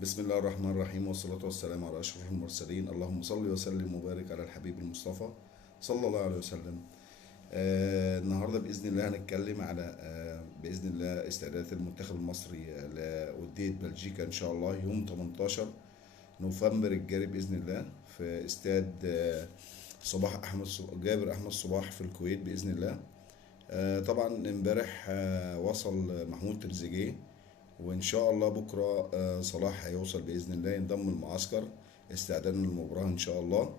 بسم الله الرحمن الرحيم، والصلاة والسلام على أشرف المرسلين. اللهم صل وسلم وبارك على الحبيب المصطفى صلى الله عليه وسلم. النهاردة بإذن الله هنتكلم على بإذن الله استعدادات المنتخب المصري لودية بلجيكا إن شاء الله يوم 18 نوفمبر الجاري بإذن الله في استاد جابر أحمد صباح في الكويت بإذن الله. طبعا امبارح وصل محمود تريزيجيه، وان شاء الله بكره صلاح هيوصل باذن الله ينضم المعسكر استعدادا للمباراه ان شاء الله.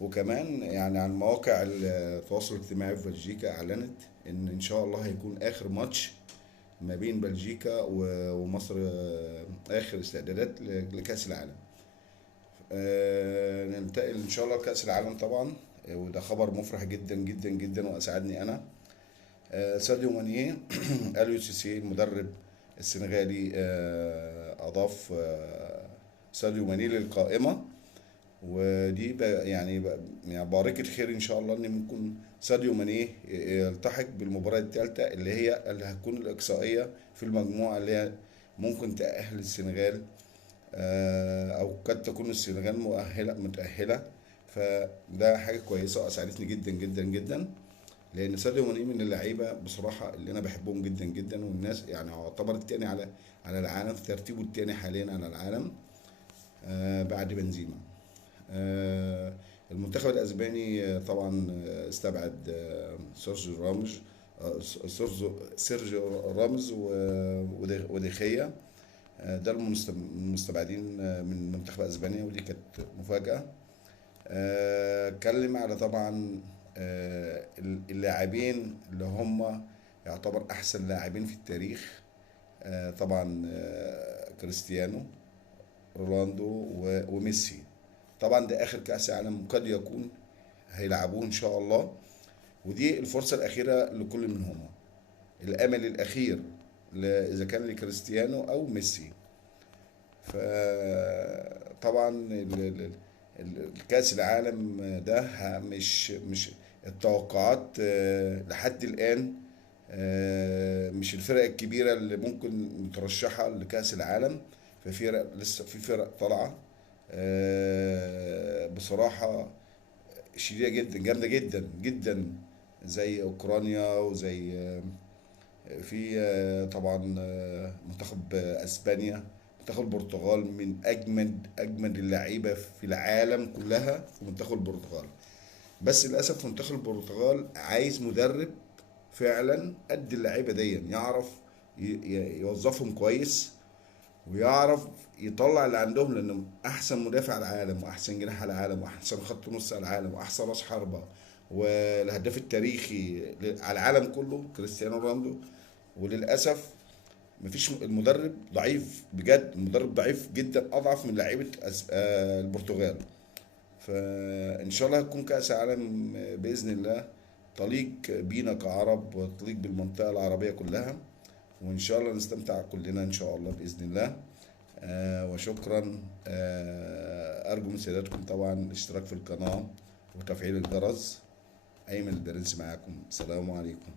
وكمان يعني عن مواقع التواصل الاجتماعي في بلجيكا اعلنت ان شاء الله هيكون اخر ماتش ما بين بلجيكا ومصر، اخر استعدادات لكاس العالم. ننتقل ان شاء الله لكاس العالم طبعا. وده خبر مفرح جدا جدا جدا واسعدني انا. ساديو ماني اليو سي سي المدرب السنغالي اضاف ساديو ماني للقائمه. ودي يعني باركة خير ان شاء الله ان ممكن ساديو ماني يلتحق بالمباراة الثالثة اللي هتكون الاقصائية في المجموعة اللي هي ممكن تأهل السنغال، او قد تكون السنغال متأهلة. فده حاجة كويسة واسعدتني جدا جدا جدا، لان ساديو ماني من اللعيبه بصراحه اللي انا بحبهم جدا جدا، والناس يعني يعتبر التاني على العالم، في ترتيبه التاني حاليا على العالم بعد بنزيما. المنتخب الاسباني طبعا استبعد سيرجيو راموس، سيرجيو راموس وديخيا. ده المستبعدين من منتخب اسبانيا، ودي كانت مفاجاه. اتكلم على طبعا اللاعبين اللي هم يعتبر احسن لاعبين في التاريخ. طبعا كريستيانو رونالدو وميسي. طبعا ده اخر كاس عالم قد يكون هيلعبوه ان شاء الله، ودي الفرصه الاخيره لكل منهما، الامل الاخير اذا كان لكريستيانو او ميسي. فطبعا الكأس العالم ده مش التوقعات لحد الآن، مش الفرق الكبيرة اللي ممكن مترشحة لكأس العالم. في فرق لسه، في فرق طالعة بصراحة شديدة جدا، جامدة جدا جدا، زي أوكرانيا، وزي في طبعا منتخب اسبانيا، منتخب البرتغال من اجمد اللعيبه في العالم كلها في منتخب البرتغال. بس للاسف منتخب البرتغال عايز مدرب فعلا قد اللعيبه دي، يعرف يوظفهم كويس، ويعرف يطلع اللي عندهم، لانه احسن مدافع على العالم، واحسن جناح على العالم، واحسن خط نص على العالم، واحسن راس حربة، والهداف التاريخي على العالم كله كريستيانو رونالدو. وللاسف مفيش، المدرب ضعيف بجد، المدرب ضعيف جدا، اضعف من لعيبه البرتغال. فان شاء الله هتكون كاس عالم باذن الله تليق بينا كعرب، وتليق بالمنطقه العربيه كلها، وان شاء الله نستمتع كلنا ان شاء الله باذن الله. وشكرا. ارجو من سيادتكم طبعا الاشتراك في القناه وتفعيل الجرس. ايمن البرنس معاكم، السلام عليكم.